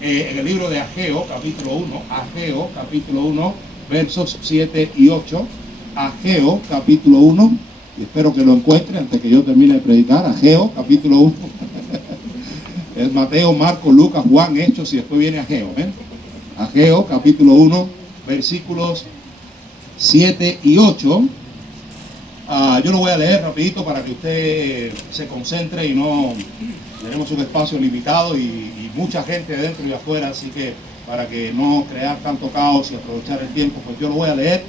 en el libro de Ageo, capítulo 1, Ageo, capítulo 1, versos 7 y 8. Ageo, capítulo 1, y espero que lo encuentre antes que yo termine de predicar. Ageo, capítulo 1. Es Mateo, Marcos, Lucas, Juan, Hechos, y después viene Ageo. Ageo, capítulo 1, versículos 7 y 8. Yo lo voy a leer rapidito para que usted se concentre y no tenemos un espacio limitado y mucha gente adentro y afuera, así que para que no crear tanto caos y aprovechar el tiempo, pues yo lo voy a leer.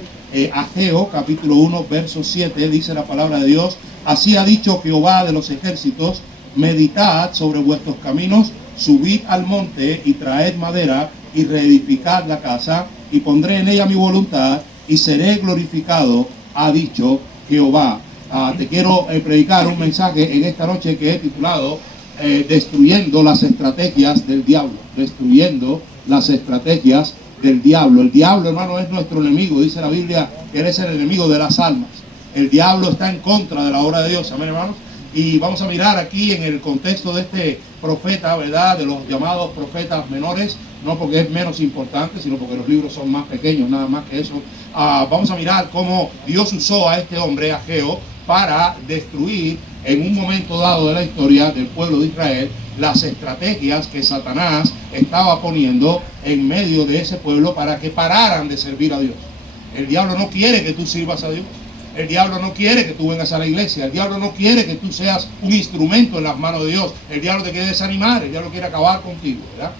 Ageo, capítulo 1, verso 7, dice la palabra de Dios: así ha dicho Jehová de los ejércitos, meditad sobre vuestros caminos, subid al monte y traed madera y reedificad la casa, y pondré en ella mi voluntad y seré glorificado, ha dicho Jehová. Te quiero predicar un mensaje en esta noche que he titulado destruyendo las estrategias del diablo. Destruyendo las estrategias del diablo. El diablo, hermano, es nuestro enemigo. Dice la Biblia que él es el enemigo de las almas. El diablo está en contra de la obra de Dios. Amén, hermanos. Y vamos a mirar aquí en el contexto de este profeta, ¿verdad? De los llamados profetas menores, no porque es menos importante, sino porque los libros son más pequeños, nada más que eso. Vamos a mirar cómo Dios usó a este hombre, Ageo, para destruir en un momento dado de la historia del pueblo de Israel las estrategias que Satanás estaba poniendo en medio de ese pueblo para que pararan de servir a Dios. El diablo no quiere que tú sirvas a Dios. El diablo no quiere que tú vengas a la iglesia. El diablo no quiere que tú seas un instrumento en las manos de Dios. El diablo te quiere desanimar. El diablo quiere acabar contigo, ¿verdad?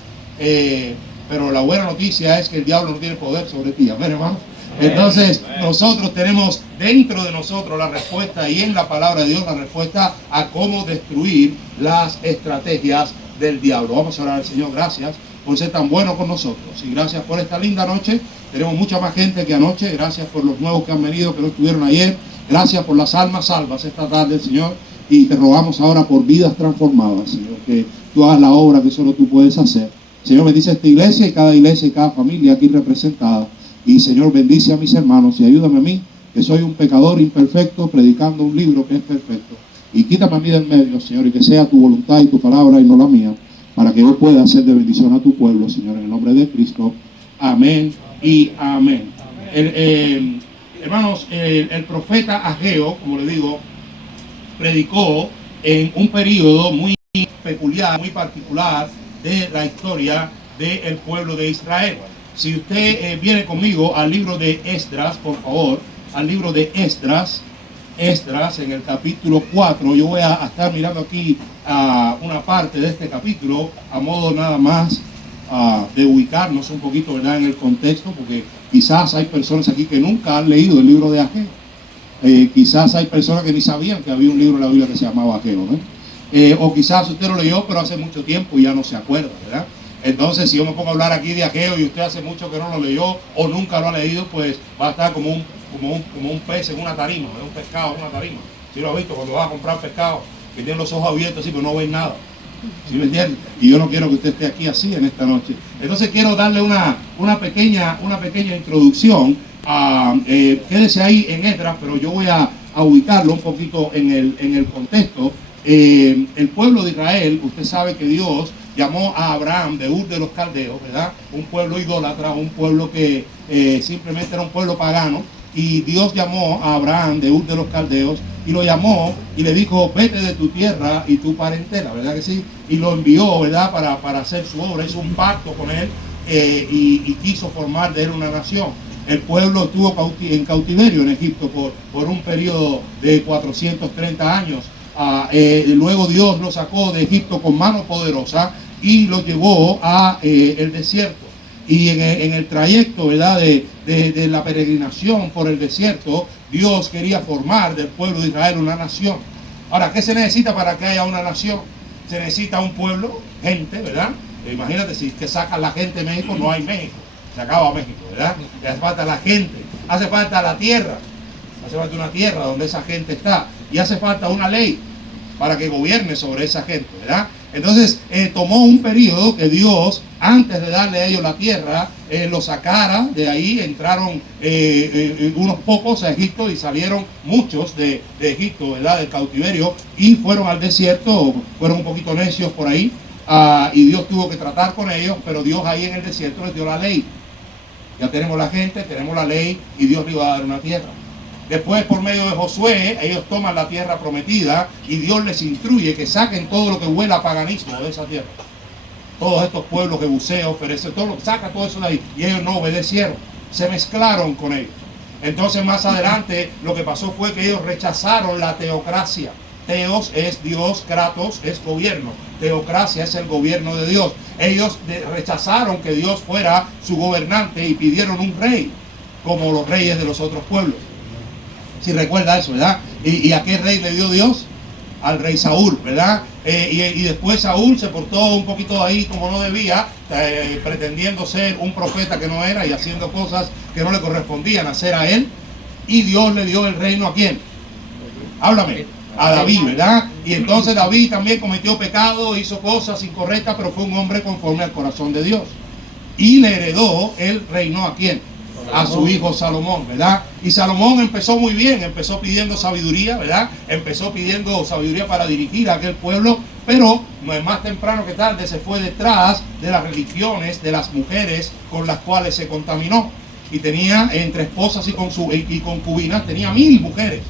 Pero la buena noticia es que el diablo no tiene poder sobre ti. Amén, hermano. Entonces nosotros tenemos dentro de nosotros la respuesta, y en la palabra de Dios la respuesta a cómo destruir las estrategias del diablo. Vamos a orar al Señor. Gracias por ser tan bueno con nosotros y gracias por esta linda noche. Tenemos mucha más gente que anoche. Gracias por los nuevos que han venido, que no estuvieron ayer. Gracias por las almas salvas esta tarde, Señor. Y te rogamos ahora por vidas transformadas, Señor, que tú hagas la obra que solo tú puedes hacer. Señor, bendice esta iglesia y cada familia aquí representada. Y Señor, bendice a mis hermanos y ayúdame a mí, que soy un pecador imperfecto, predicando un libro que es perfecto. Y quítame a mí del medio, Señor, y que sea tu voluntad y tu palabra y no la mía, para que yo pueda hacer de bendición a tu pueblo, Señor, en el nombre de Cristo. Amén y amén. Hermanos, el profeta Ageo, como le digo, predicó en un periodo muy peculiar, muy particular de la historia del pueblo de Israel. Si usted viene conmigo al libro de Esdras, por favor, al libro de Esdras, en el capítulo 4, yo voy a estar mirando aquí una parte de este capítulo, a modo nada más de ubicarnos un poquito, ¿verdad?, en el contexto, porque quizás hay personas aquí que nunca han leído el libro de Ageo. Quizás hay personas que ni sabían que había un libro en la Biblia que se llamaba Ageo, ¿no? O quizás usted lo leyó, pero hace mucho tiempo y ya no se acuerda, ¿verdad? Entonces, si yo me pongo a hablar aquí de Ageo y usted hace mucho que no lo leyó o nunca lo ha leído, pues va a estar como un pez en una tarima, un pescado en una tarima. ¿Sí lo ha visto? Cuando vas a comprar pescado, que tiene los ojos abiertos así, pero no ven nada. ¿Sí me entiende? Y yo no quiero que usted esté aquí así en esta noche. Entonces quiero darle una pequeña introducción. Quédese ahí en Esdras, pero yo voy a ubicarlo un poquito en el contexto. El pueblo de Israel, usted sabe que Dios llamó a Abraham de Ur de los Caldeos, ¿verdad? Un pueblo idólatra, un pueblo que simplemente era un pueblo pagano. Y Dios llamó a Abraham de Ur de los Caldeos y lo llamó y le dijo: vete de tu tierra y tu parentela, ¿verdad que sí? Y lo envió, ¿verdad?, para hacer su obra. Hizo un pacto con él y quiso formar de él una nación. El pueblo estuvo en cautiverio en Egipto por un periodo de 430 años. Luego Dios lo sacó de Egipto con mano poderosa y lo llevó a el desierto. Y en el trayecto, ¿verdad?, de la peregrinación por el desierto, Dios quería formar del pueblo de Israel una nación. Ahora, ¿qué se necesita para que haya una nación? Se necesita un pueblo, gente, ¿verdad? Imagínate, si te sacan la gente de México, no hay México. Se acaba México, ¿verdad? Le hace falta la gente, hace falta la tierra. Hace falta una tierra donde esa gente está. Y hace falta una ley para que gobierne sobre esa gente, ¿verdad? Entonces tomó un periodo que Dios, antes de darle a ellos la tierra, lo sacara de ahí. Entraron unos pocos a Egipto y salieron muchos de Egipto, ¿verdad?, del cautiverio, y fueron al desierto. Fueron un poquito necios por ahí y Dios tuvo que tratar con ellos, pero Dios ahí en el desierto les dio la ley. Ya tenemos la gente, tenemos la ley y Dios le iba a dar una tierra. Después, por medio de Josué, ellos toman la tierra prometida y Dios les instruye que saquen todo lo que huela a paganismo de esa tierra. Todos estos pueblos, jebuseos, fereceos, todo lo que saca todo eso de ahí. Y ellos no obedecieron, se mezclaron con ellos. Entonces más adelante lo que pasó fue que ellos rechazaron la teocracia. Teos es Dios, Kratos es gobierno. Teocracia es el gobierno de Dios. Ellos rechazaron que Dios fuera su gobernante y pidieron un rey, como los reyes de los otros pueblos. Si recuerda eso, ¿verdad? ¿Y a qué rey le dio Dios? Al rey Saúl, ¿verdad? Y después Saúl se portó un poquito ahí como no debía, pretendiendo ser un profeta que no era y haciendo cosas que no le correspondían hacer a él. Y Dios le dio el reino ¿a quién? Háblame. A David, ¿verdad? Y entonces David también cometió pecado, hizo cosas incorrectas, pero fue un hombre conforme al corazón de Dios. Y le heredó el reino ¿a quién? A su hijo Salomón, ¿verdad? Y Salomón empezó muy bien, empezó pidiendo sabiduría, ¿verdad? Empezó pidiendo sabiduría para dirigir a aquel pueblo, pero más temprano que tarde se fue detrás de las religiones, de las mujeres con las cuales se contaminó. Y tenía entre esposas y concubinas, tenía 1000 mujeres.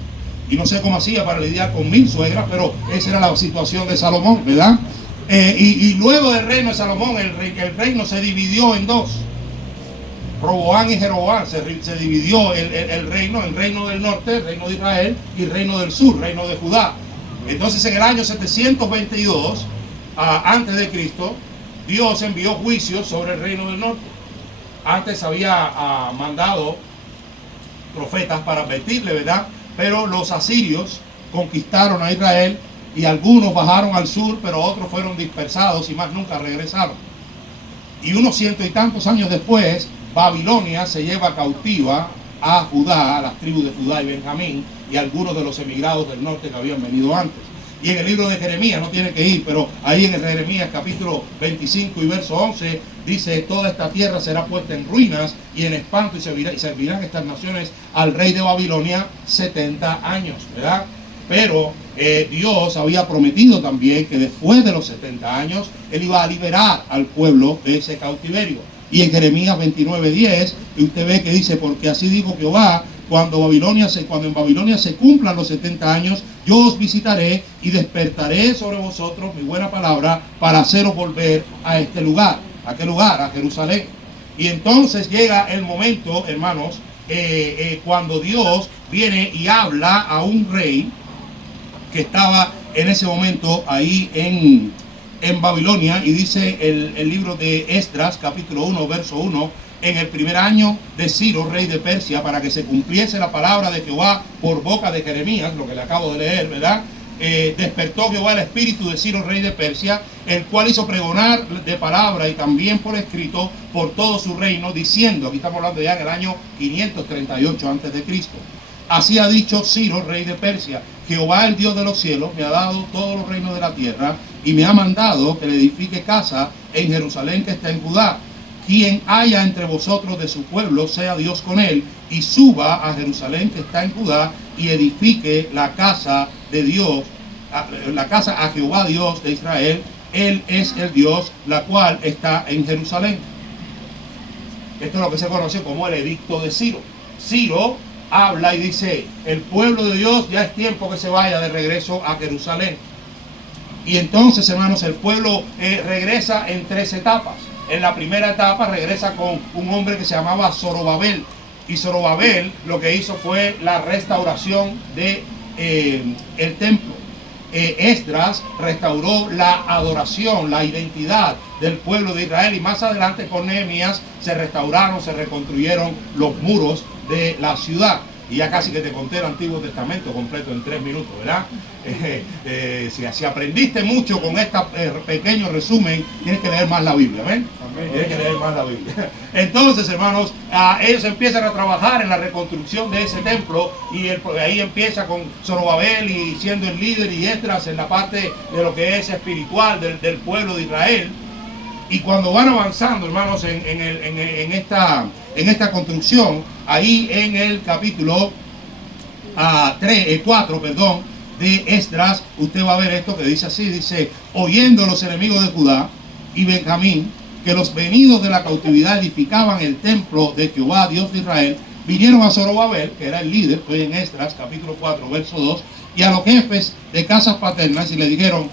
Y no sé cómo hacía para lidiar con 1000 suegras, pero esa era la situación de Salomón, ¿verdad? Y luego del reino de Salomón, el reino se dividió en dos. Roboam y Jeroboam, se dividió el reino del norte, el reino de Israel, y el reino del sur, el reino de Judá. Entonces en el año 722 antes de Cristo, Dios envió juicios sobre el reino del norte. Antes había mandado profetas para advertirle, ¿verdad? Pero los asirios conquistaron a Israel y algunos bajaron al sur, pero otros fueron dispersados y más nunca regresaron. Y unos 100 y tantos años después, Babilonia se lleva cautiva a Judá, a las tribus de Judá y Benjamín y algunos de los emigrados del norte que habían venido antes. Y en el libro de Jeremías, no tiene que ir, pero ahí en el Jeremías capítulo 25 y verso 11 dice: toda esta tierra será puesta en ruinas y en espanto y servirán estas naciones al rey de Babilonia 70 años, ¿verdad? Pero Dios había prometido también que después de los 70 años Él iba a liberar al pueblo de ese cautiverio. Y en Jeremías 29:10 usted ve que dice: porque así dijo Jehová, cuando en Babilonia se cumplan los 70 años, yo os visitaré y despertaré sobre vosotros mi buena palabra para haceros volver a este lugar. ¿A qué lugar? A Jerusalén. Y entonces llega el momento, hermanos, cuando Dios viene y habla a un rey que estaba en ese momento ahí en Babilonia, y dice el libro de Esdras, capítulo 1, verso 1: en el primer año de Ciro, rey de Persia, para que se cumpliese la palabra de Jehová por boca de Jeremías, lo que le acabo de leer, ¿verdad? Despertó Jehová el espíritu de Ciro, rey de Persia, el cual hizo pregonar de palabra y también por escrito por todo su reino, diciendo, aquí estamos hablando ya en el año 538 antes de Cristo: así ha dicho Ciro, rey de Persia: Jehová, el Dios de los cielos, me ha dado todos los reinos de la tierra y me ha mandado que le edifique casa en Jerusalén que está en Judá. Quien haya entre vosotros de su pueblo, sea Dios con él, y suba a Jerusalén que está en Judá y edifique la casa de Dios, la casa a Jehová Dios de Israel. Él es el Dios, la cual está en Jerusalén. Esto es lo que se conoce como el edicto de Ciro. Ciro habla y dice: el pueblo de Dios ya es tiempo que se vaya de regreso a Jerusalén. Y entonces, hermanos, el pueblo regresa en 3 etapas. En la primera etapa regresa con un hombre que se llamaba Zorobabel. Y Zorobabel lo que hizo fue la restauración de el templo. Esdras restauró la adoración, la identidad del pueblo de Israel, y más adelante con Nehemías se restauraron, se reconstruyeron los muros de la ciudad. Y ya casi que te conté el Antiguo Testamento completo en 3 minutos, ¿verdad? Si aprendiste mucho con este pequeño resumen, tienes que leer más la Biblia, ¿ven? Tienes que leer más la Biblia. Entonces, hermanos, ellos empiezan a trabajar en la reconstrucción de ese templo, y ahí empieza con Zorobabel y siendo el líder, y Esdras en la parte de lo que es espiritual del pueblo de Israel. Y cuando van avanzando, hermanos, en esta construcción, ahí en el capítulo 4, de Esdras, usted va a ver esto que dice así, dice, oyendo los enemigos de Judá y Benjamín, que los venidos de la cautividad edificaban el templo de Jehová, Dios de Israel, vinieron a Zorobabel, que era el líder, estoy en Esdras, capítulo 4, verso 2, y a los jefes de casas paternas, y le dijeron,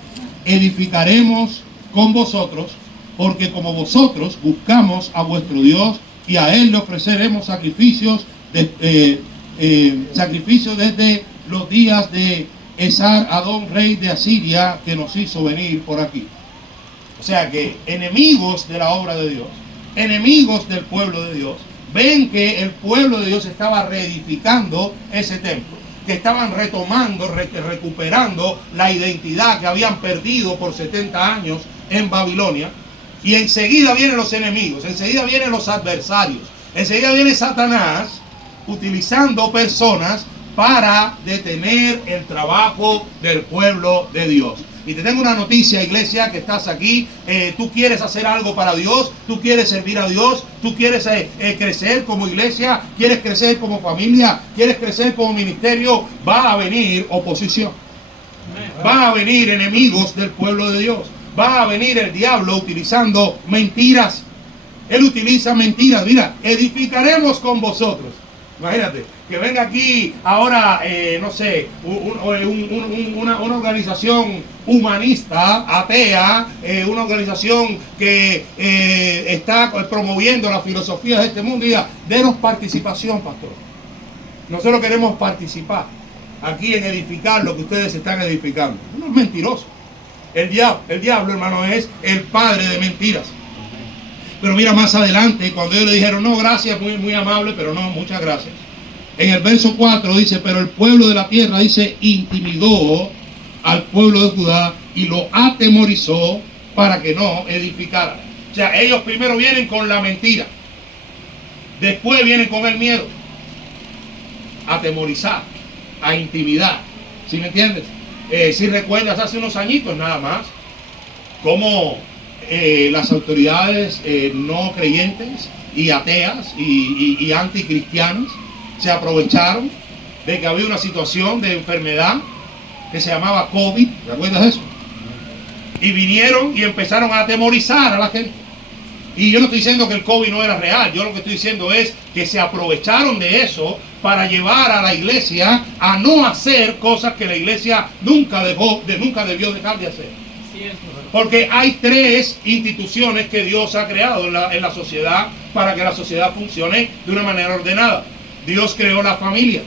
edificaremos con vosotros, porque como vosotros buscamos a vuestro Dios, y a él le ofreceremos sacrificios, sacrificios desde los días de Esar Adón, rey de Asiria, que nos hizo venir por aquí. O sea que enemigos de la obra de Dios, enemigos del pueblo de Dios, ven que el pueblo de Dios estaba reedificando ese templo, que estaban retomando, recuperando la identidad que habían perdido por 70 años en Babilonia. Y enseguida vienen los enemigos, enseguida vienen los adversarios, enseguida viene Satanás utilizando personas para detener el trabajo del pueblo de Dios. Y te tengo una noticia, iglesia, que estás aquí, tú quieres hacer algo para Dios, tú quieres servir a Dios, tú quieres crecer como iglesia, quieres crecer como familia, quieres crecer como ministerio, va a venir oposición, va a venir enemigos del pueblo de Dios, va a venir el diablo utilizando mentiras. Él utiliza mentiras. Mira, edificaremos con vosotros. Imagínate, que venga aquí ahora, no sé, una organización humanista, atea, una organización que está promoviendo la filosofía de este mundo, y diga, denos participación, pastor. Nosotros queremos participar aquí en edificar lo que ustedes están edificando. Uno es mentiroso. El diablo, hermano, es el padre de mentiras. Pero mira más adelante, cuando ellos le dijeron, no, gracias, muy, muy amable, pero no, muchas gracias. En el verso 4 dice, pero el pueblo de la tierra, dice, intimidó al pueblo de Judá y lo atemorizó para que no edificara. O sea, ellos primero vienen con la mentira, después vienen con el miedo, a atemorizar, a intimidar. ¿Sí me entiendes? Si recuerdas hace unos añitos nada más, como las autoridades no creyentes y ateas y anticristianas se aprovecharon de que había una situación de enfermedad que se llamaba COVID, ¿te acuerdas de eso? Y vinieron y empezaron a atemorizar a la gente. Y yo no estoy diciendo que el COVID no era real, yo lo que estoy diciendo es que se aprovecharon de eso para llevar a la iglesia a no hacer cosas que la iglesia nunca debió dejar de hacer. Porque hay tres instituciones que Dios ha creado en la sociedad para que la sociedad funcione de una manera ordenada. Dios creó la familia,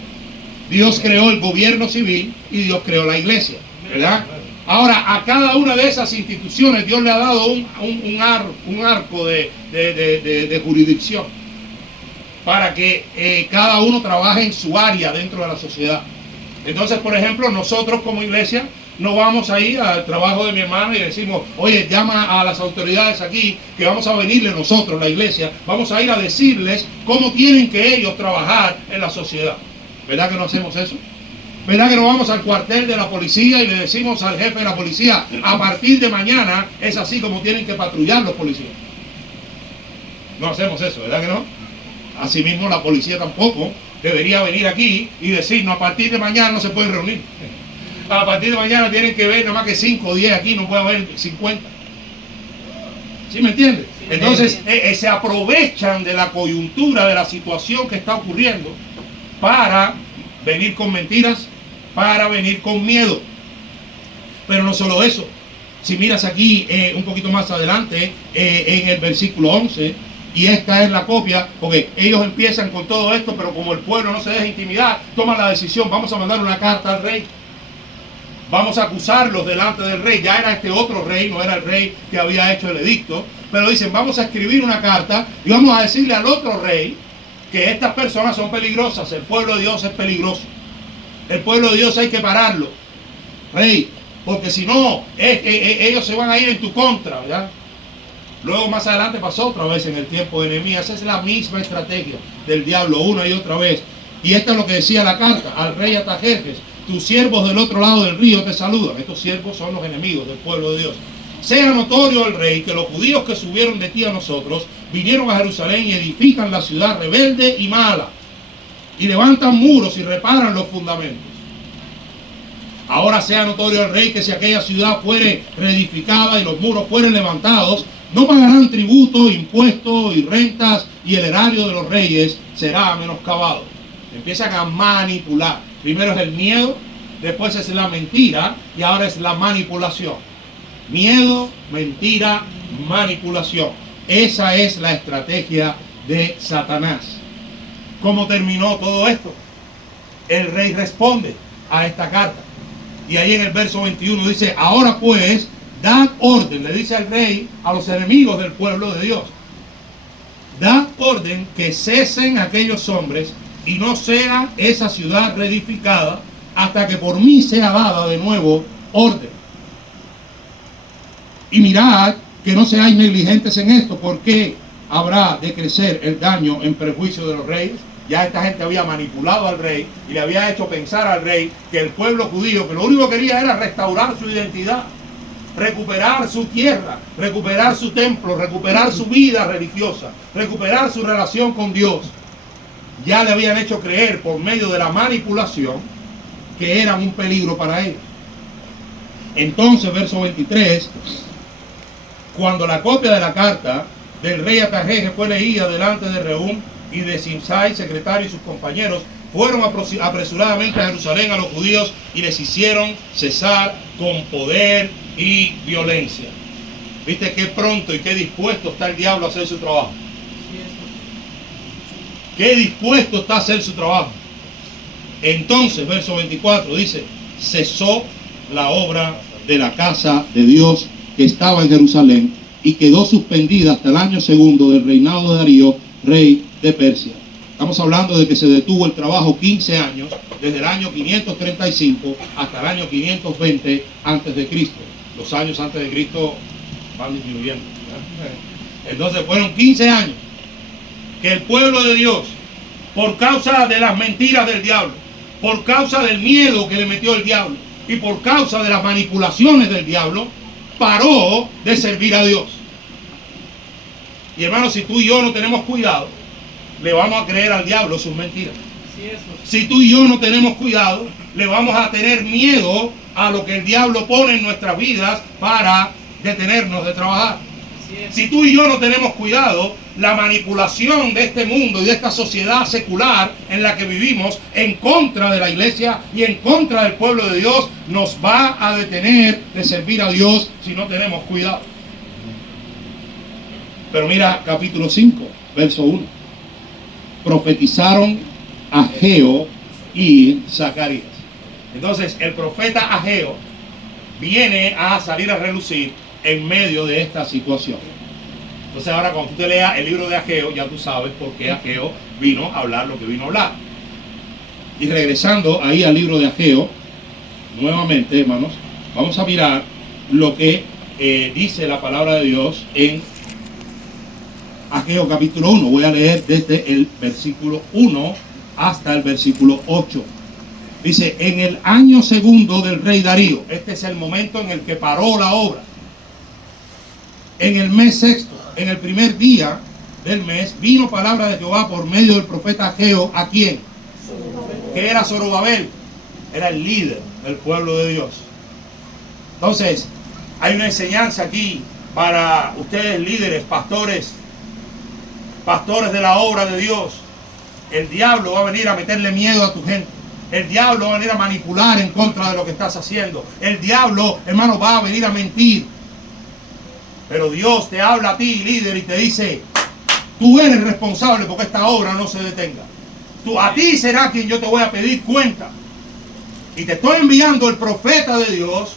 Dios creó el gobierno civil y Dios creó la iglesia, ¿verdad? Ahora, a cada una de esas instituciones Dios le ha dado un arco de jurisdicción para que cada uno trabaje en su área dentro de la sociedad. Entonces, por ejemplo, nosotros como iglesia no vamos a ir al trabajo de mi hermano y decimos, oye, llama a las autoridades aquí, que vamos a venirle nosotros, la iglesia, vamos a ir a decirles cómo tienen que ellos trabajar en la sociedad. ¿Verdad que no hacemos eso? ¿Verdad que no vamos al cuartel de la policía y le decimos al jefe de la policía, a partir de mañana es así como tienen que patrullar los policías? No hacemos eso, ¿verdad que no? Asimismo, la policía tampoco debería venir aquí y decirnos, a partir de mañana no se pueden reunir. A partir de mañana tienen que ver nada más que 5 o 10 aquí, no puede haber 50. ¿Sí me entiendes? Entonces se aprovechan de la coyuntura, de la situación que está ocurriendo para venir con mentiras, para venir con miedo. Pero no solo eso. Si miras aquí un poquito más adelante, en el versículo 11, y esta es la copia, porque ellos empiezan con todo esto, pero como el pueblo no se deja intimidar, toman la decisión, vamos a mandar una carta al rey. Vamos a acusarlos delante del rey. Ya era este otro rey, no era el rey que había hecho el edicto. Pero dicen, vamos a escribir una carta y vamos a decirle al otro rey que estas personas son peligrosas. El pueblo de Dios es peligroso. El pueblo de Dios hay que pararlo, rey, porque si no, ellos se van a ir en tu contra, ¿verdad? Luego más adelante pasó otra vez en el tiempo de Nehemías. Es la misma estrategia del diablo una y otra vez. Y esto es lo que decía la carta al rey Artajerjes. Tus siervos del otro lado del río te saludan. Estos siervos son los enemigos del pueblo de Dios. Sea notorio el rey que los judíos que subieron de ti a nosotros vinieron a Jerusalén y edifican la ciudad rebelde y mala, y levantan muros y reparan los fundamentos. Ahora sea notorio al rey que si aquella ciudad fuere reedificada y los muros fueren levantados, no pagarán tributo, impuestos y rentas, y el erario de los reyes será menoscabado. Empiezan a manipular. Primero es el miedo, después es la mentira y ahora es la manipulación. Miedo, mentira, manipulación. Esa es la estrategia de Satanás. ¿Cómo terminó todo esto? El rey responde a esta carta. Y ahí en el verso 21 dice, ahora pues, dad orden, le dice al rey a los enemigos del pueblo de Dios. Dad orden que cesen aquellos hombres y no sea esa ciudad reedificada hasta que por mí sea dada de nuevo orden. Y mirad que no seáis negligentes en esto, porque habrá de crecer el daño en perjuicio de los reyes. Ya esta gente había manipulado al rey y le había hecho pensar al rey que el pueblo judío, que lo único que quería era restaurar su identidad, recuperar su tierra, recuperar su templo, recuperar su vida religiosa, recuperar su relación con Dios. Ya le habían hecho creer por medio de la manipulación que eran un peligro para ellos. Entonces, verso 23, cuando la copia de la carta del rey Artajerjes fue leída delante de Rehum y de Simsai, secretario, y sus compañeros, fueron apresuradamente a Jerusalén a los judíos y les hicieron cesar con poder y violencia. ¿Viste qué pronto y qué dispuesto está el diablo a hacer su trabajo? ¿Qué dispuesto está a hacer su trabajo? Entonces, verso 24 dice, cesó la obra de la casa de Dios que estaba en Jerusalén y quedó suspendida hasta el año segundo del reinado de Darío, rey de Persia. Estamos hablando de que se detuvo el trabajo 15 años, desde el año 535 hasta el año 520 antes de Cristo. Los años antes de Cristo van disminuyendo, ¿verdad? Entonces fueron 15 años que el pueblo de Dios, por causa de las mentiras del diablo, por causa del miedo que le metió el diablo y por causa de las manipulaciones del diablo, paró de servir a Dios. Y hermanos, si tú y yo no tenemos cuidado, le vamos a creer al diablo sus mentiras. Si tú y yo no tenemos cuidado, le vamos a tener miedo a lo que el diablo pone en nuestras vidas para detenernos de trabajar. Si tú y yo no tenemos cuidado, la manipulación de este mundo y de esta sociedad secular en la que vivimos en contra de la iglesia y en contra del pueblo de Dios nos va a detener de servir a Dios si no tenemos cuidado. Pero mira capítulo 5, verso 1. Profetizaron Ageo y Zacarías. Entonces el profeta Ageo viene a salir a relucir en medio de esta situación. Entonces ahora cuando tú te leas el libro de Ageo, ya tú sabes por qué Ageo vino a hablar lo que vino a hablar. Y regresando ahí al libro de Ageo, nuevamente, hermanos, vamos a mirar lo que dice la palabra de Dios en Ageo capítulo 1. Voy a leer desde el versículo 1 hasta el versículo 8. Dice, en el año segundo del rey Darío, este es el momento en el que paró la obra. En el mes sexto, en el primer día del mes, vino palabra de Jehová por medio del profeta Ageo. ¿A quién? Que era Zorobabel. Era el líder del pueblo de Dios. Entonces, hay una enseñanza aquí para ustedes líderes, pastores de la obra de Dios. El diablo va a venir a meterle miedo a tu gente. El diablo va a venir a manipular en contra de lo que estás haciendo. El diablo, hermano, va a venir a mentir. Pero Dios te habla a ti, líder, y te dice, tú eres responsable porque esta obra no se detenga. A ti será quien yo te voy a pedir cuenta. Y te estoy enviando el profeta de Dios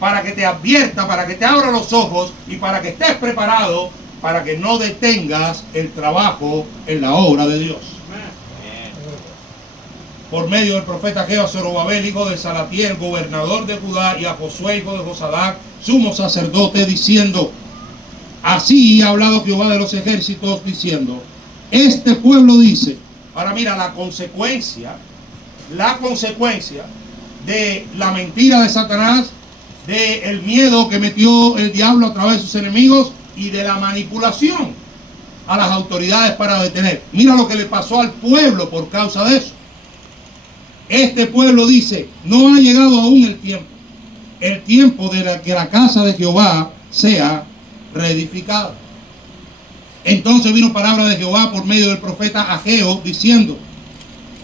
para que te advierta, para que te abra los ojos y para que estés preparado para que no detengas el trabajo en la obra de Dios. Por medio del profeta Ageo a Zorobabel, hijo de Salatiel, gobernador de Judá, y a Josué, hijo de Josadac, sumo sacerdote, diciendo, así ha hablado Jehová de los ejércitos, diciendo, este pueblo dice. Ahora mira la consecuencia de la mentira de Satanás, del miedo que metió el diablo a través de sus enemigos y de la manipulación a las autoridades para detener. Mira lo que le pasó al pueblo por causa de eso. Este pueblo dice, no ha llegado aún el tiempo de que la casa de Jehová sea reedificada. Entonces vino palabra de Jehová por medio del profeta Ageo diciendo,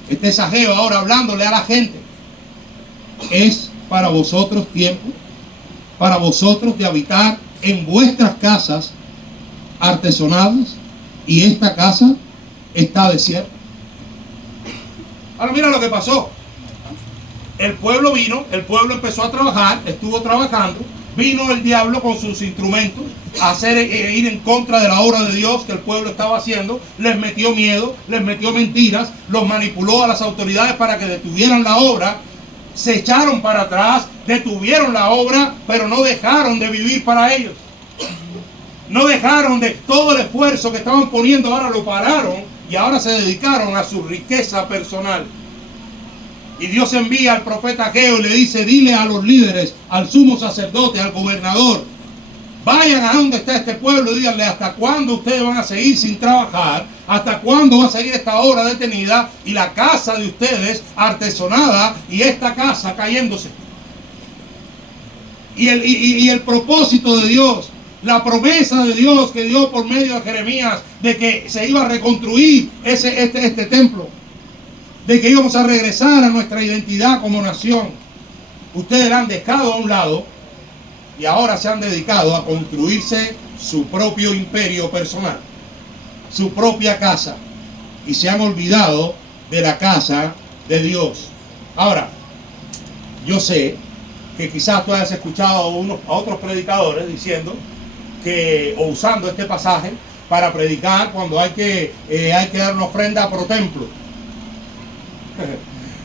este es Ageo ahora hablándole a la gente, es para vosotros tiempo, para vosotros de habitar en vuestras casas artesonadas, y esta casa está desierta. Ahora mira lo que pasó. El pueblo vino, el pueblo empezó a trabajar, estuvo trabajando, vino el diablo con sus instrumentos a ir en contra de la obra de Dios que el pueblo estaba haciendo, les metió miedo, les metió mentiras, los manipuló a las autoridades para que detuvieran la obra, se echaron para atrás, detuvieron la obra, pero no dejaron de vivir para ellos. No dejaron de todo el esfuerzo que estaban poniendo, ahora lo pararon y ahora se dedicaron a su riqueza personal. Y Dios envía al profeta Ageo y le dice, dile a los líderes, al sumo sacerdote, al gobernador, vayan a donde está este pueblo y díganle hasta cuándo ustedes van a seguir sin trabajar, hasta cuándo va a seguir esta obra detenida y la casa de ustedes artesonada y esta casa cayéndose. Y el propósito de Dios, la promesa de Dios que dio por medio de Jeremías de que se iba a reconstruir este templo, de que íbamos a regresar a nuestra identidad como nación. Ustedes la han dejado a un lado y ahora se han dedicado a construirse su propio imperio personal, su propia casa, y se han olvidado de la casa de Dios. Ahora, yo sé que quizás tú hayas escuchado a otros predicadores diciendo que, o usando este pasaje para predicar cuando hay que dar una ofrenda pro templo.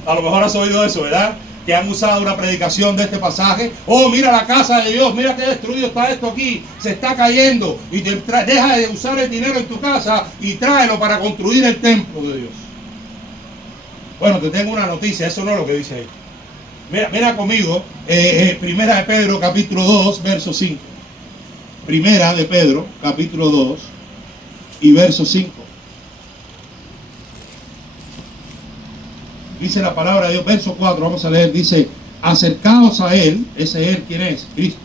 A lo mejor has oído eso, ¿verdad? Que han usado una predicación de este pasaje. Oh, mira la casa de Dios, mira qué destruido está esto aquí, se está cayendo, y deja de usar el dinero en tu casa y tráelo para construir el templo de Dios. Bueno, te tengo una noticia, eso no es lo que dice ahí. Mira conmigo, Primera de Pedro, capítulo 2, verso 5. Primera de Pedro, capítulo 2 y verso 5. Dice la palabra de Dios, verso 4, vamos a leer, dice, acercaos a Él, ese Él, ¿quién es? Cristo.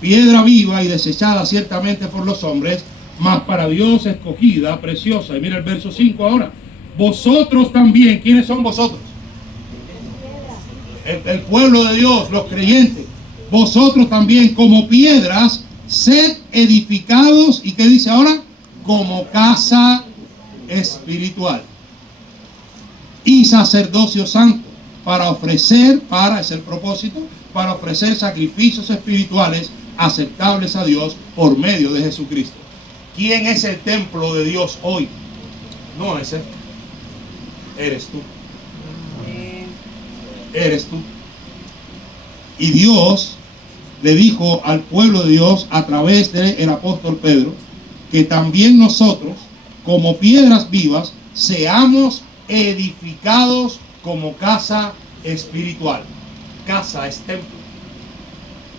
Piedra viva y desechada ciertamente por los hombres, mas para Dios escogida, preciosa. Y mira el verso 5 ahora. Vosotros también, ¿quiénes son vosotros? El pueblo de Dios, los creyentes. Vosotros también como piedras, sed edificados, ¿y qué dice ahora? Como casa espiritual. Y sacerdocio santo, es el propósito, para ofrecer sacrificios espirituales aceptables a Dios por medio de Jesucristo. ¿Quién es el templo de Dios hoy? No es él. Eres tú. Eres tú. Y Dios le dijo al pueblo de Dios a través del apóstol Pedro que también nosotros, como piedras vivas, seamos edificados como casa espiritual. Casa es templo.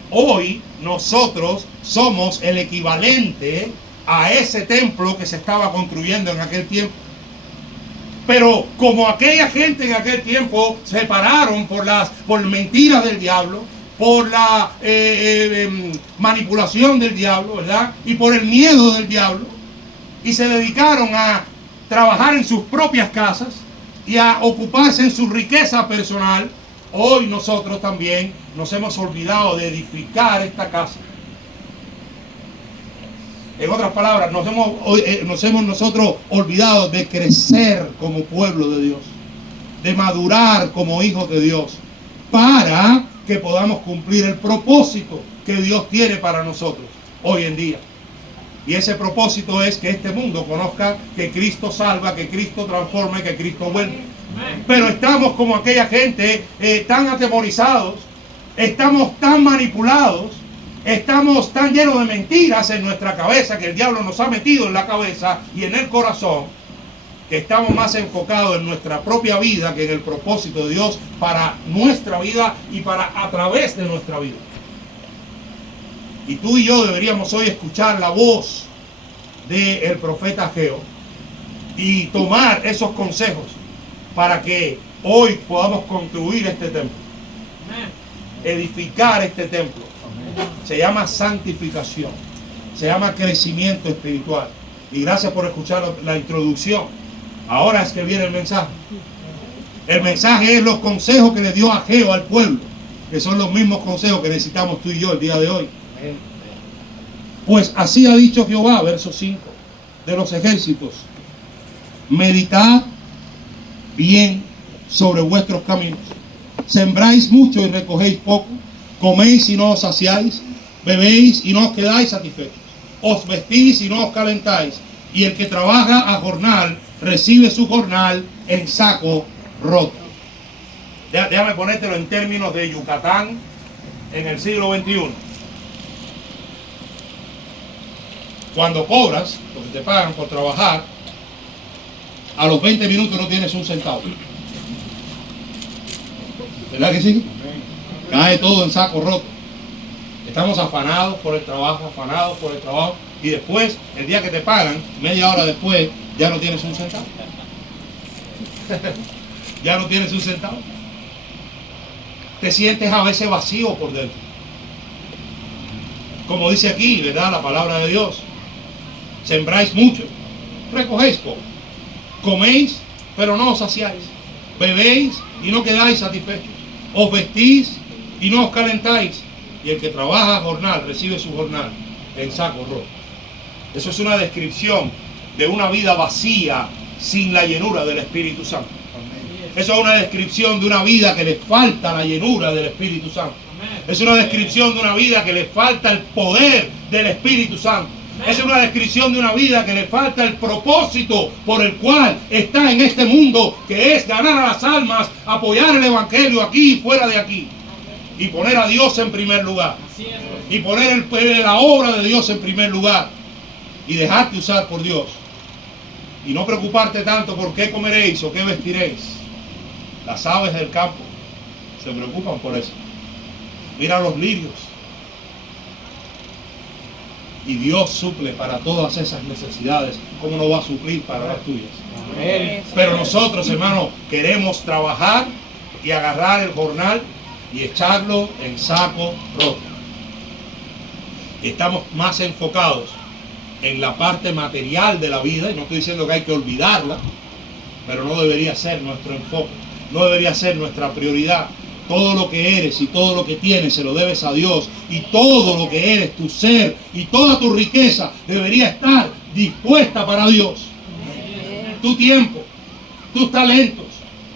Hoy nosotros somos el equivalente a ese templo que se estaba construyendo en aquel tiempo. Pero como aquella gente en aquel tiempo se pararon por mentiras del diablo, por la manipulación del diablo, ¿verdad? Y por el miedo del diablo, y se dedicaron a trabajar en sus propias casas y a ocuparse en su riqueza personal, hoy nosotros también nos hemos olvidado de edificar esta casa. En otras palabras, nos hemos nosotros olvidado de crecer como pueblo de Dios, de madurar como hijos de Dios, para que podamos cumplir el propósito que Dios tiene para nosotros hoy en día. Y ese propósito es que este mundo conozca que Cristo salva, que Cristo transforma y que Cristo vuelve. Pero estamos como aquella gente, tan atemorizados, estamos tan manipulados, estamos tan llenos de mentiras en nuestra cabeza que el diablo nos ha metido en la cabeza y en el corazón, que estamos más enfocados en nuestra propia vida que en el propósito de Dios para nuestra vida y a través de nuestra vida. Y tú y yo deberíamos hoy escuchar la voz del profeta Ageo y tomar esos consejos para que hoy podamos construir este templo, edificar este templo. Se llama santificación, se llama crecimiento espiritual. Y gracias por escuchar la introducción. Ahora es que viene el mensaje. El mensaje es los consejos que le dio Ageo al pueblo, que son los mismos consejos que necesitamos tú y yo el día de hoy. Pues así ha dicho Jehová, verso 5, de los ejércitos: meditad bien sobre vuestros caminos. Sembráis mucho y recogéis poco, coméis y no os saciáis, bebéis y no os quedáis satisfechos, os vestís y no os calentáis, y el que trabaja a jornal recibe su jornal en saco roto. Déjame ponértelo en términos de Yucatán en el siglo XXI. Cuando cobras, porque te pagan por trabajar, a los 20 minutos no tienes un centavo. ¿Verdad que sí? Cae todo en saco roto. Estamos afanados por el trabajo, y después, el día que te pagan, media hora después, ya no tienes un centavo. Ya no tienes un centavo. Te sientes a veces vacío por dentro. Como dice aquí, ¿verdad? La palabra de Dios. Sembráis mucho, recogéis poco. Coméis, pero no os saciáis. Bebéis y no quedáis satisfechos. Os vestís y no os calentáis. Y el que trabaja a jornal recibe su jornal en saco roto. Eso es una descripción de una vida vacía sin la llenura del Espíritu Santo. Eso es una descripción de una vida que le falta la llenura del Espíritu Santo. Es una descripción de una vida que le falta el poder del Espíritu Santo. Es una descripción de una vida que le falta el propósito por el cual está en este mundo, que es ganar a las almas, apoyar el Evangelio aquí y fuera de aquí, y poner a Dios en primer lugar, y poner la obra de Dios en primer lugar, y dejarte usar por Dios, y no preocuparte tanto por qué comeréis o qué vestiréis. Las aves del campo se preocupan por eso. Mira los lirios. Y Dios suple para todas esas necesidades. ¿Cómo no va a suplir para las tuyas? Amén. Pero nosotros, hermanos, queremos trabajar y agarrar el jornal y echarlo en saco roto. Estamos más enfocados en la parte material de la vida, y no estoy diciendo que hay que olvidarla, pero no debería ser nuestro enfoque, no debería ser nuestra prioridad. Todo lo que eres y todo lo que tienes se lo debes a Dios, y todo lo que eres, tu ser y toda tu riqueza debería estar dispuesta para Dios. Tu tiempo, tus talentos,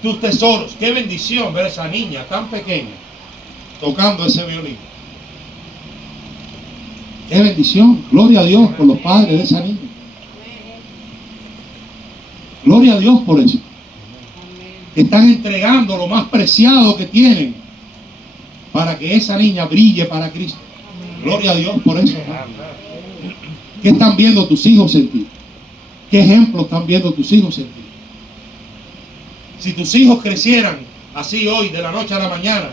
tus tesoros. Qué bendición ver a esa niña tan pequeña tocando ese violín. Qué bendición. Gloria a Dios por los padres de esa niña. Gloria a Dios por eso. Están entregando lo más preciado que tienen para que esa niña brille para Cristo. Gloria a Dios por eso. ¿Qué están viendo tus hijos en ti? ¿Qué ejemplos están viendo tus hijos en ti? Si tus hijos crecieran así hoy, de la noche a la mañana,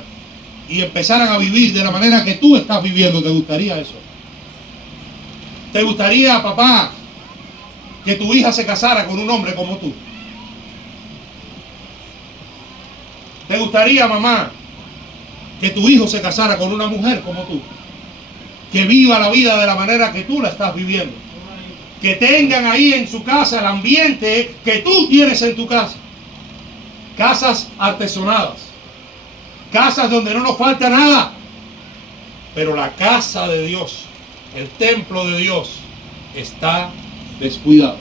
y empezaran a vivir de la manera que tú estás viviendo, ¿te gustaría eso? ¿Te gustaría, papá, que tu hija se casara con un hombre como tú? ¿Te gustaría, mamá, que tu hijo se casara con una mujer como tú? Que viva la vida de la manera que tú la estás viviendo. Que tengan ahí en su casa el ambiente que tú tienes en tu casa. Casas artesonadas. Casas donde no nos falta nada. Pero la casa de Dios, el templo de Dios, está descuidado.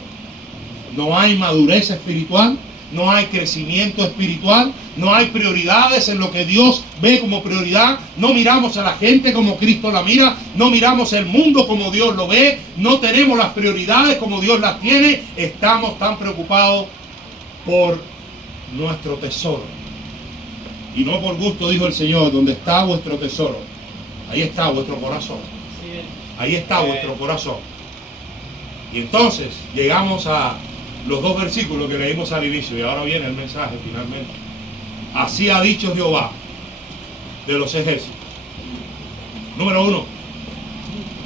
No hay madurez espiritual. No hay crecimiento espiritual, no hay prioridades en lo que Dios ve como prioridad. No miramos a la gente como Cristo la mira, no miramos el mundo como Dios lo ve, no tenemos las prioridades como Dios las tiene. Estamos tan preocupados por nuestro tesoro. Y no por gusto, dijo el Señor: donde está vuestro tesoro, ahí está vuestro corazón. Ahí está vuestro corazón. Y entonces llegamos a los dos versículos que leímos al inicio, y ahora viene el mensaje finalmente. Así ha dicho Jehová de los ejércitos. Número 1,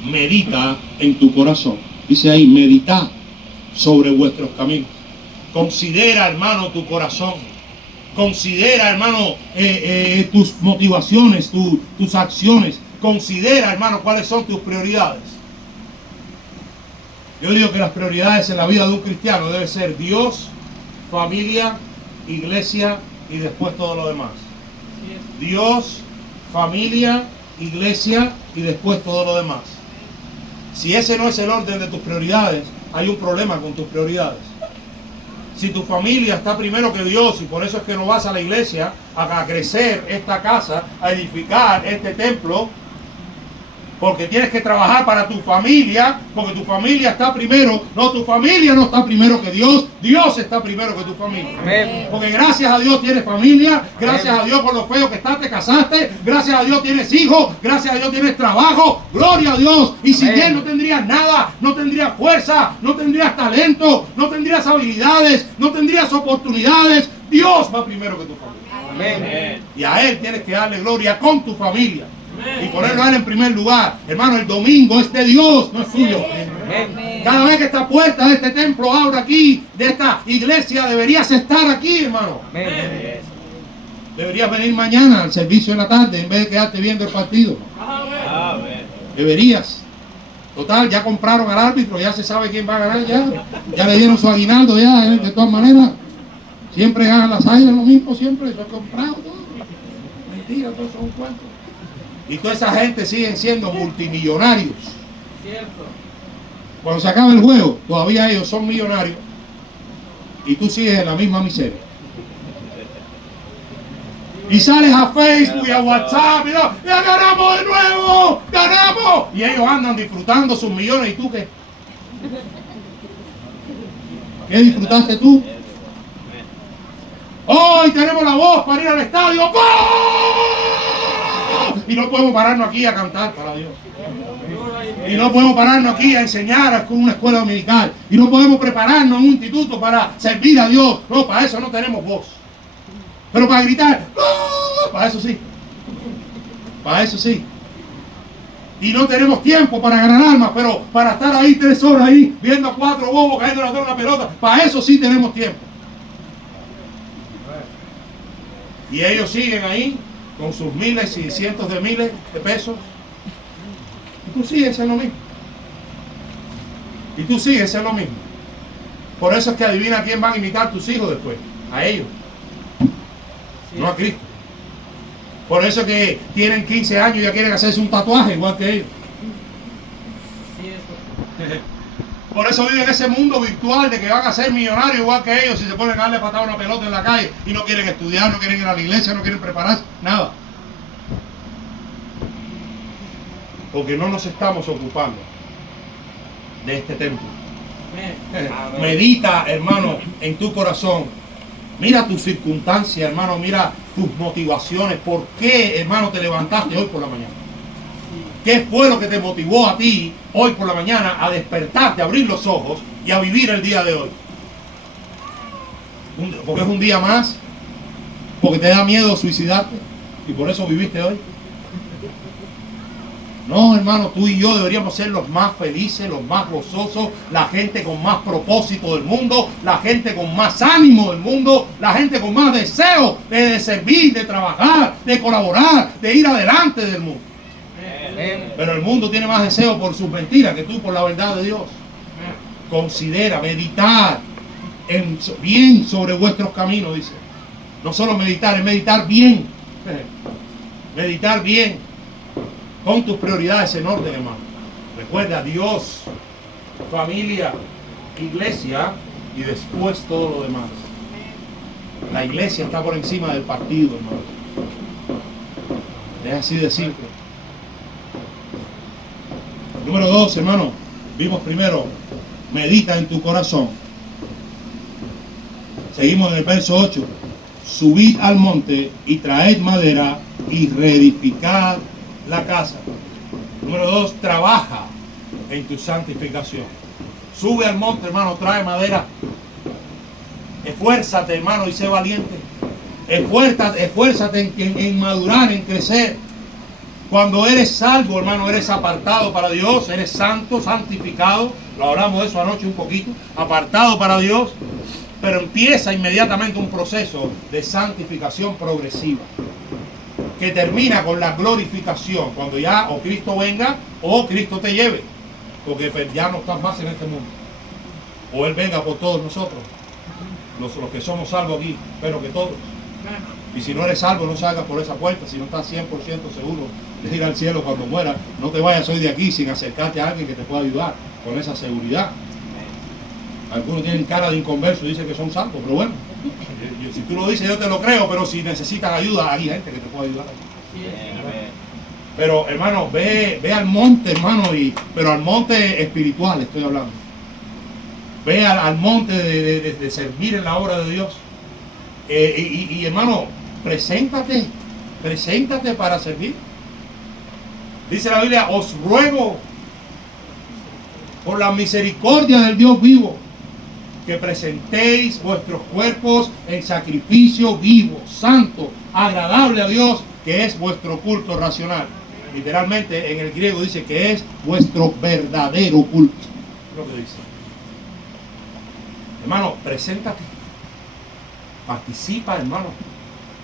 medita en tu corazón. Dice ahí: medita sobre vuestros caminos. Considera, hermano, tu corazón. Considera, hermano, tus motivaciones, tus acciones. Considera, hermano, cuáles son tus prioridades. Yo digo que las prioridades en la vida de un cristiano deben ser Dios, familia, iglesia y después todo lo demás. Dios, familia, iglesia y después todo lo demás. Si ese no es el orden de tus prioridades, hay un problema con tus prioridades. Si tu familia está primero que Dios y por eso es que no vas a la iglesia a crecer esta casa, a edificar este templo, porque tienes que trabajar para tu familia, porque tu familia está primero. No, tu familia no está primero que Dios. Dios está primero que tu familia. Amén. Porque gracias a Dios tienes familia, gracias a Dios por lo feo que estás te casaste, gracias a Dios tienes hijos, gracias a Dios tienes trabajo, gloria a Dios. Y sin Él no tendrías nada, no tendrías fuerza, no tendrías talento, no tendrías habilidades, no tendrías oportunidades. Dios va primero que tu familia. Amén. Y a Él tienes que darle gloria con tu familia. Y ponerlo a Él en primer lugar. Hermano, el domingo es de Dios, no es tuyo. Cada vez que esta puerta de este templo abra aquí, de esta iglesia, deberías estar aquí, hermano. Deberías venir mañana al servicio de la tarde en vez de quedarte viendo el partido. Deberías. Total, ya compraron al árbitro, ya se sabe quién va a ganar ya. Ya le dieron su aguinaldo ya, de todas maneras. Siempre ganan las Águilas lo mismo, siempre. Eso es comprado todo. Mentira, todos son cuentos. Y toda esa gente siguen siendo multimillonarios. Cierto. Cuando se acaba el juego, todavía ellos son millonarios. Y tú sigues en la misma miseria. Y sales a Facebook y a WhatsApp y no, ¡ya ganamos de nuevo! ¡Ganamos! Y ellos andan disfrutando sus millones. ¿Y tú qué? ¿Qué disfrutaste tú? Hoy tenemos la voz para ir al estadio. ¡Gol! Y no podemos pararnos aquí a cantar para Dios. Y no podemos pararnos aquí a enseñar con una escuela dominical. Y no podemos prepararnos en un instituto para servir a Dios. No, para eso no tenemos voz. Pero para gritar, ¡oh! Para eso sí. Para eso sí. Y no tenemos tiempo para ganar almas, pero para estar ahí 3 horas ahí, viendo a 4 bobos cayendo a la pelota, para eso sí tenemos tiempo. Y ellos siguen ahí con sus miles y cientos de miles de pesos. Y tú sigues en lo mismo. Y tú sigues en lo mismo. Por eso es que adivina a quién van a imitar tus hijos después. A ellos. No a Cristo. Por eso es que tienen 15 años y ya quieren hacerse un tatuaje igual que ellos. Por eso viven ese mundo virtual de que van a ser millonarios igual que ellos si se ponen a darle patada a una pelota en la calle y no quieren estudiar, no quieren ir a la iglesia, no quieren prepararse, nada. Porque no nos estamos ocupando de este templo. Medita, hermano, en tu corazón. Mira tus circunstancias, hermano, mira tus motivaciones. ¿Por qué, hermano, te levantaste hoy por la mañana? ¿Qué fue lo que te motivó a ti hoy por la mañana a despertarte, a abrir los ojos y a vivir el día de hoy? Porque es un día más, porque te da miedo suicidarte y por eso viviste hoy. No, hermano, tú y yo deberíamos ser los más felices, los más gozosos, la gente con más propósito del mundo, la gente con más ánimo del mundo, la gente con más deseo de servir, de trabajar, de colaborar, de ir adelante del mundo. Pero el mundo tiene más deseo por sus mentiras que tú por la verdad de Dios. Considera, meditar bien sobre vuestros caminos, dice. No solo meditar, es meditar bien. Meditar bien. Con tus prioridades en orden, hermano. Recuerda, Dios, familia, iglesia y después todo lo demás. La iglesia está por encima del partido, hermano. Es así de simple. Número 2, hermano. Vimos primero, medita en tu corazón. Seguimos en el verso 8. Subid al monte y traed madera y reedificad la casa. Número 2, trabaja en tu santificación. Sube al monte, hermano, trae madera. Esfuérzate, hermano, y sé valiente. Esfuérzate en madurar, en crecer. Cuando eres salvo, hermano, eres apartado para Dios, eres santo, santificado. Lo hablamos de eso anoche un poquito. Apartado para Dios. Pero empieza inmediatamente un proceso de santificación progresiva que termina con la glorificación, cuando ya o Cristo venga o Cristo te lleve, porque pues, ya no estás más en este mundo, o Él venga por todos nosotros, los que somos salvos aquí, pero que todos. Y si no eres salvo, no salgas por esa puerta. Si no estás 100% seguro de ir al cielo cuando mueras, no te vayas hoy de aquí sin acercarte a alguien que te pueda ayudar con esa seguridad. Algunos tienen cara de inconverso y dicen que son salvos, pero bueno, si tú lo dices yo te lo creo, pero si necesitan ayuda, hay gente que te puede ayudar. Pero hermano, ve al monte, hermano, pero al monte espiritual estoy hablando. Ve al monte de servir en la obra de Dios. Y hermano, preséntate para servir. Dice la Biblia, os ruego por la misericordia del Dios vivo que presentéis vuestros cuerpos en sacrificio vivo, santo, agradable a Dios, que es vuestro culto racional. Literalmente en el griego dice que es vuestro verdadero culto. Es lo que dice. Hermano, preséntate. Participa, hermano.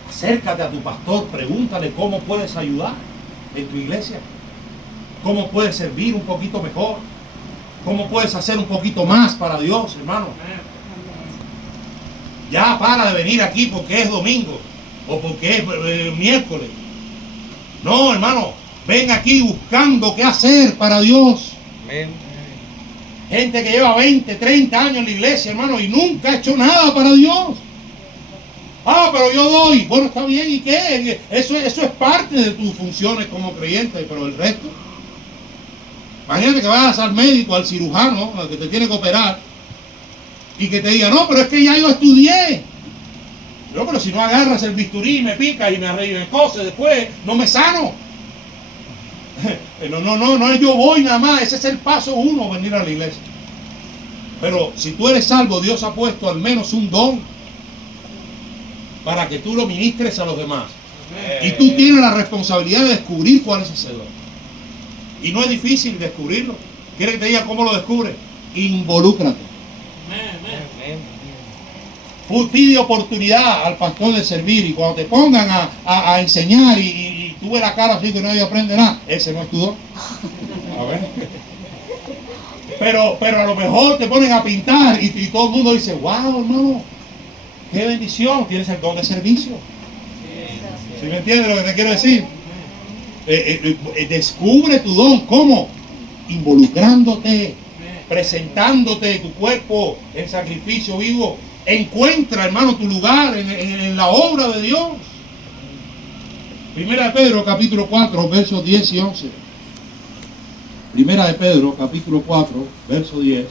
Acércate a tu pastor, pregúntale cómo puedes ayudar en tu iglesia. Cómo puedes servir un poquito mejor. Cómo puedes hacer un poquito más para Dios, hermano. Ya para de venir aquí porque es domingo o porque es miércoles. No, hermano, ven aquí buscando qué hacer para Dios. Amén. Gente que lleva 20, 30 años en la iglesia, hermano, y nunca ha hecho nada para Dios. Ah, pero yo doy. Bueno, está bien, ¿y qué? Eso es parte de tus funciones como creyente, pero el resto. Imagínate que vayas al médico, al cirujano, al que te tiene que operar, y que te diga, no, pero es que ya yo estudié. No, pero si no agarras el bisturí y me pica y me cose después, no me sano. No, yo voy nada más. Ese es el paso 1, venir a la iglesia. Pero si tú eres salvo, Dios ha puesto al menos un don para que tú lo ministres a los demás. Y tú tienes la responsabilidad de descubrir cuál es ese don. Y no es difícil descubrirlo. ¿Quieres que te diga cómo lo descubres? Involúcrate. Pide oportunidad al pastor de servir, y cuando te pongan a enseñar y tú ves la cara así que nadie aprende nada, ese no es tu don. A ver. Pero a lo mejor te ponen a pintar y todo el mundo dice, wow, hermano, qué bendición, tienes el don de servicio. ¿Sí me entiendes lo que te quiero decir? Descubre tu don. ¿Cómo? Involucrándote, presentándote tu cuerpo en sacrificio vivo. Encuentra, hermano, tu lugar en la obra de Dios. Primera de Pedro, capítulo 4, versos 10 y 11. Primera de Pedro, capítulo 4, verso 10.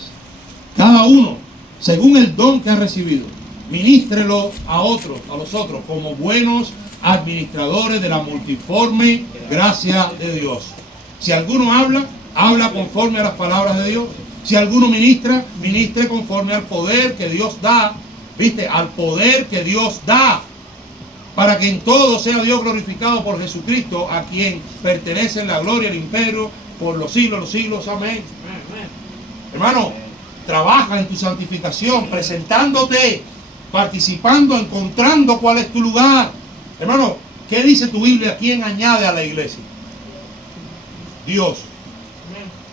Cada uno, según el don que ha recibido, ministrelo a los otros, como buenos administradores de la multiforme gracia de Dios. Si alguno habla conforme a las palabras de Dios. Si alguno ministre conforme al poder que Dios da. ¿Viste? Al poder que Dios da. Para que en todo sea Dios glorificado por Jesucristo, a quien pertenece la gloria y el imperio por los siglos de los siglos. Amén. Hermano, trabaja en tu santificación, presentándote, participando, encontrando cuál es tu lugar. Hermano, ¿qué dice tu Biblia? ¿Quién añade a la iglesia? Dios.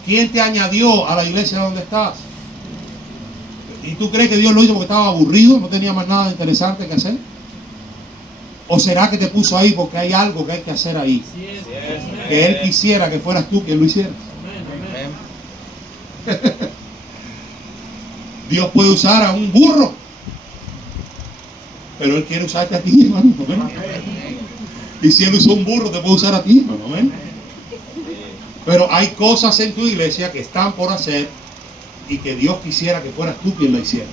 ¿Quién te añadió a la iglesia donde estás? ¿Y tú crees que Dios lo hizo porque estaba aburrido? ¿No tenía más nada interesante que hacer? ¿O será que te puso ahí porque hay algo que hay que hacer ahí? Que Él quisiera que fueras tú quien lo hicieras. Dios puede usar a un burro, pero Él quiere usarte a ti, hermano. Y si Él usó un burro, te puede usar a ti, hermano. Pero hay cosas en tu iglesia que están por hacer y que Dios quisiera que fueras tú quien lo hiciera.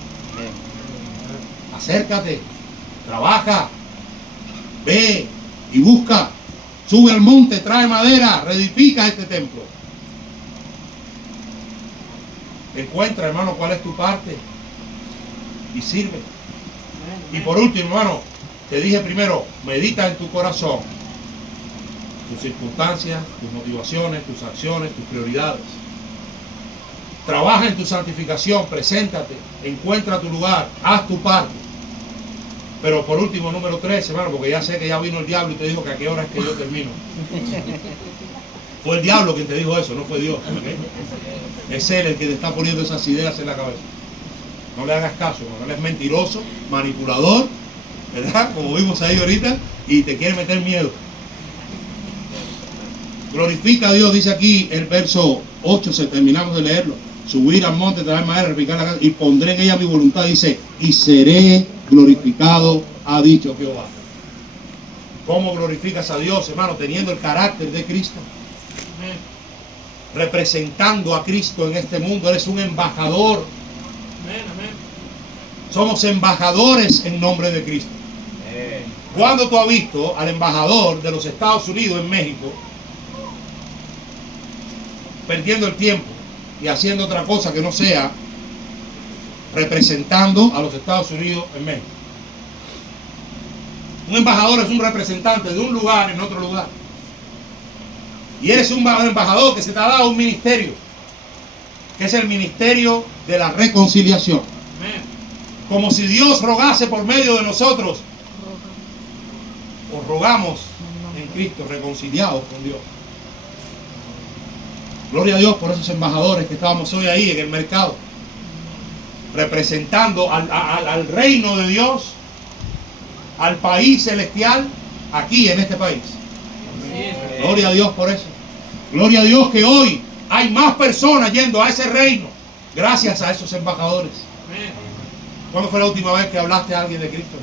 Acércate, trabaja, ve y busca, sube al monte, trae madera, reedifica este templo. Encuentra, hermano, cuál es tu parte y sirve. Y por último, hermano, te dije primero, medita en tu corazón tus circunstancias, tus motivaciones, tus acciones, tus prioridades. Trabaja en tu santificación, preséntate, encuentra tu lugar, haz tu parte. Pero por último, número 3, hermano, porque ya sé que ya vino el diablo y te dijo que a qué hora es que yo termino. Fue el diablo quien te dijo eso, no fue Dios. ¿Okay? Es él el que te está poniendo esas ideas en la cabeza. No le hagas caso, no, él es mentiroso, manipulador, ¿verdad? Como vimos ahí ahorita, y te quiere meter miedo. Glorifica a Dios, dice aquí el verso 8, si terminamos de leerlo. Subir al monte, traer madera, repicar la casa, y pondré en ella mi voluntad, dice, y seré glorificado, ha dicho Jehová. ¿Cómo glorificas a Dios, hermano? Teniendo el carácter de Cristo. Representando a Cristo en este mundo. Eres un embajador. Somos embajadores en nombre de Cristo. ¿Cuándo tú has visto al embajador de los Estados Unidos en México perdiendo el tiempo y haciendo otra cosa que no sea representando a los Estados Unidos en México? Un embajador es un representante de un lugar en otro lugar. Y eres un embajador que se te ha dado un ministerio, que es el ministerio de la reconciliación. Como si Dios rogase por medio de nosotros. Os rogamos en Cristo, reconciliados con Dios. Gloria a Dios por esos embajadores que estábamos hoy ahí en el mercado, representando al reino de Dios, al país celestial, aquí en este país. Gloria a Dios por eso. Gloria a Dios que hoy hay más personas yendo a ese reino gracias a esos embajadores. ¿Cuándo fue la última vez que hablaste a alguien de Cristo?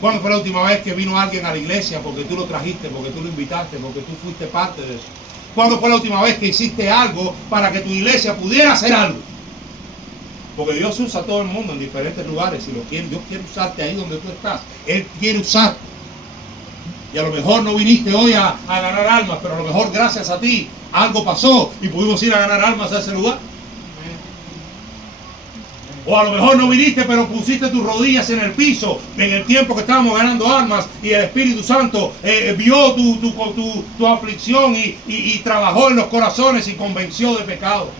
¿Cuándo fue la última vez que vino alguien a la iglesia porque tú lo trajiste, porque tú lo invitaste, porque tú fuiste parte de eso? ¿Cuándo fue la última vez que hiciste algo para que tu iglesia pudiera hacer algo? Porque Dios usa a todo el mundo en diferentes lugares. Si lo quiere, Dios quiere usarte ahí donde tú estás. Él quiere usarte. Y a lo mejor no viniste hoy a ganar almas, pero a lo mejor gracias a ti algo pasó y pudimos ir a ganar almas a ese lugar. O a lo mejor no viniste, pero pusiste tus rodillas en el piso en el tiempo que estábamos ganando almas y el Espíritu Santo vio tu aflicción y trabajó en los corazones y convenció de pecado,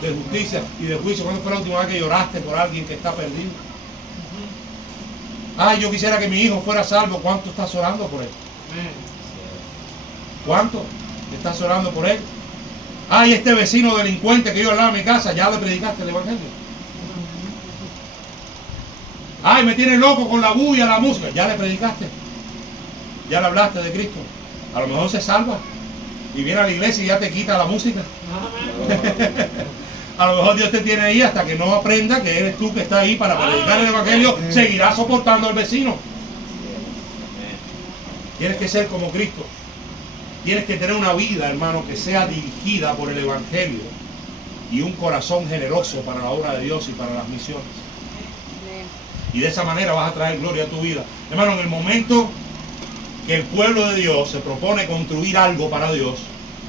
de justicia y de juicio. ¿Cuándo fue la última vez que lloraste por alguien que está perdido? Ay, yo quisiera que mi hijo fuera salvo. ¿Cuánto estás orando por él? ¿Cuánto estás orando por él? Ay, este vecino delincuente que yo al lado de mi casa, ya le predicaste el evangelio. Ay, me tiene loco con la bulla, la música. Ya le predicaste. Ya le hablaste de Cristo. A lo mejor se salva y viene a la iglesia y ya te quita la música. A lo mejor Dios te tiene ahí hasta que no aprenda que eres tú que estás ahí para predicar el evangelio. Seguirás soportando al vecino. Tienes que ser como Cristo. Tienes que tener una vida, hermano, que sea dirigida por el evangelio y un corazón generoso para la obra de Dios y para las misiones. Y de esa manera vas a traer gloria a tu vida. Hermano, en el momento que el pueblo de Dios se propone construir algo para Dios,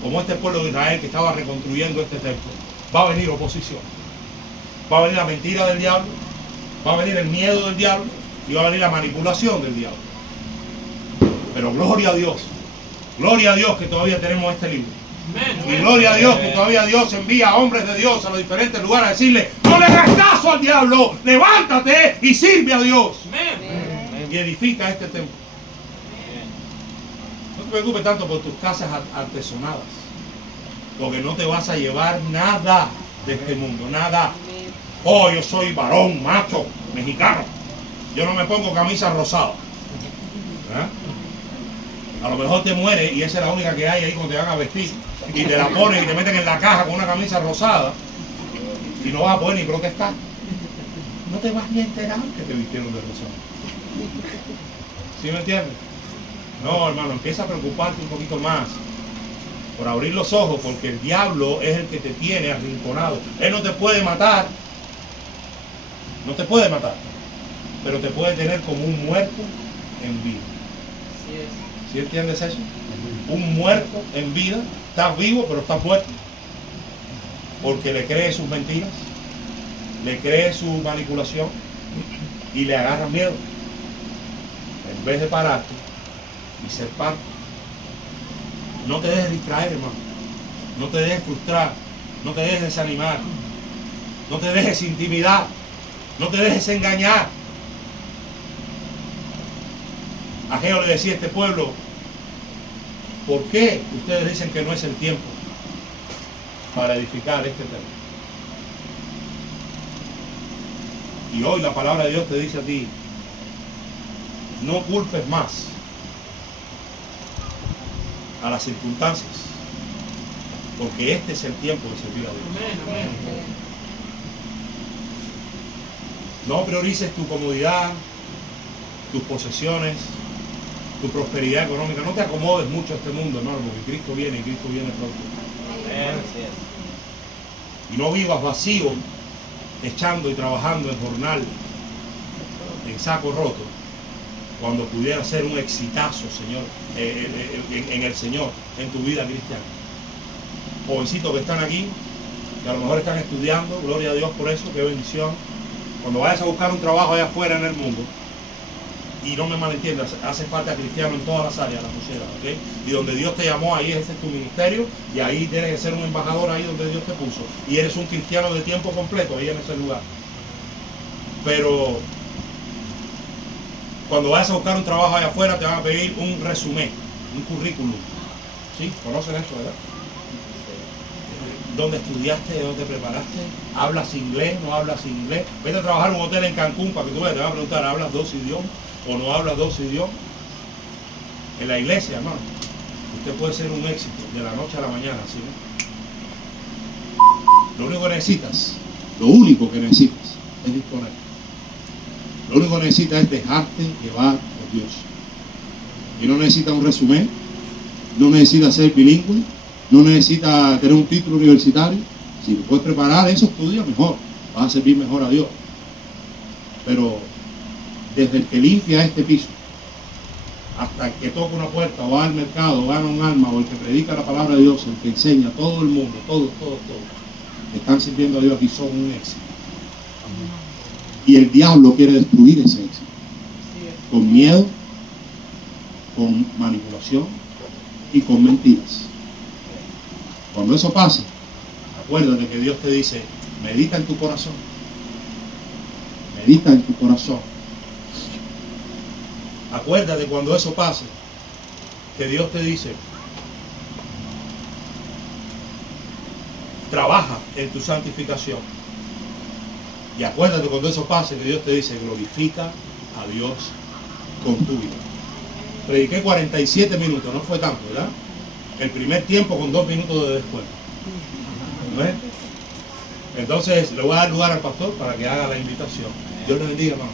como este pueblo de Israel que estaba reconstruyendo este templo, va a venir oposición. Va a venir la mentira del diablo, va a venir el miedo del diablo y va a venir la manipulación del diablo. Pero gloria a Dios que todavía tenemos este libro. Y gloria a Dios que todavía Dios envía a hombres de Dios a los diferentes lugares a decirle: no le hagas caso al diablo, levántate y sirve a Dios. Y edifica este templo. No te preocupes tanto por tus casas artesonadas, porque no te vas a llevar nada de este mundo, nada. Oh, yo soy varón, macho, mexicano, yo no me pongo camisa rosada. A lo mejor te mueres y esa es la única que hay ahí cuando te van a vestir. Y te la ponen y te meten en la caja con una camisa rosada y no vas a poder ni protestar. No te vas ni a enterar que te vistieron de rosado. ¿Sí me entiendes? No, hermano, empieza a preocuparte un poquito más por abrir los ojos, porque el diablo es el que te tiene arrinconado. Él no te puede matar. No te puede matar. Pero te puede tener como un muerto en vida. ¿Sí entiendes eso? Un muerto en vida. Estás vivo, pero estás muerto. Porque le crees sus mentiras, le crees su manipulación y le agarras miedo. En vez de pararte y ser parte. No te dejes distraer, hermano. No te dejes frustrar. No te dejes desanimar. No te dejes intimidar. No te dejes engañar. Ageo le decía a este pueblo, ¿por qué ustedes dicen que no es el tiempo para edificar este templo? Y hoy la palabra de Dios te dice a ti, no culpes más a las circunstancias, porque este es el tiempo de servir a Dios. Amén. No priorices tu comodidad, tus posesiones, tu prosperidad económica. No te acomodes mucho a este mundo, hermano, porque Cristo viene y Cristo viene pronto. Y no vivas vacío, echando y trabajando en jornal, en saco roto, cuando pudiera ser un exitazo, Señor, en el Señor, en tu vida cristiana. Jovencitos que están aquí, que a lo mejor están estudiando, gloria a Dios por eso, qué bendición. Cuando vayas a buscar un trabajo allá afuera en el mundo, y no me malentiendas, hace falta cristiano en todas las áreas de la sociedad, ¿ok? Y donde Dios te llamó, ahí ese es tu ministerio, y ahí tienes que ser un embajador ahí donde Dios te puso. Y eres un cristiano de tiempo completo ahí en ese lugar. Pero cuando vayas a buscar un trabajo allá afuera, te van a pedir un resumen, un currículum. ¿Sí? ¿Conocen eso, verdad? ¿Dónde estudiaste? ¿Dónde te preparaste? ¿Hablas inglés? ¿No hablas inglés? Vete a trabajar en un hotel en Cancún para que tú veas, te van a preguntar, ¿hablas 2 idiomas? ¿O no hablas 2 idiomas? En la iglesia, hermano, usted puede ser un éxito de la noche a la mañana, ¿sí? Lo único que necesitas es disponer. Lo único que necesitas es dejarte llevar por Dios. Y no necesitas un resumen, no necesitas ser bilingüe, no necesitas tener un título universitario. Si lo puedes preparar, eso estudia mejor, vas a servir mejor a Dios. Pero desde el que limpia este piso hasta el que toca una puerta o va al mercado o gana un alma o el que predica la palabra de Dios, el que enseña, todo el mundo, todos que están sirviendo a Dios aquí son un éxito. Y el diablo quiere destruir ese éxito con miedo, con manipulación y con mentiras. Cuando eso pase, acuérdate que Dios te dice, medita en tu corazón. Medita en tu corazón. Acuérdate cuando eso pase, que Dios te dice, trabaja en tu santificación. Y acuérdate cuando eso pase, que Dios te dice, glorifica a Dios con tu vida. Prediqué 47 minutos, no fue tanto, ¿verdad? El primer tiempo con 2 minutos de descuento. ¿No es? Entonces le voy a dar lugar al pastor para que haga la invitación. Dios le bendiga, hermano.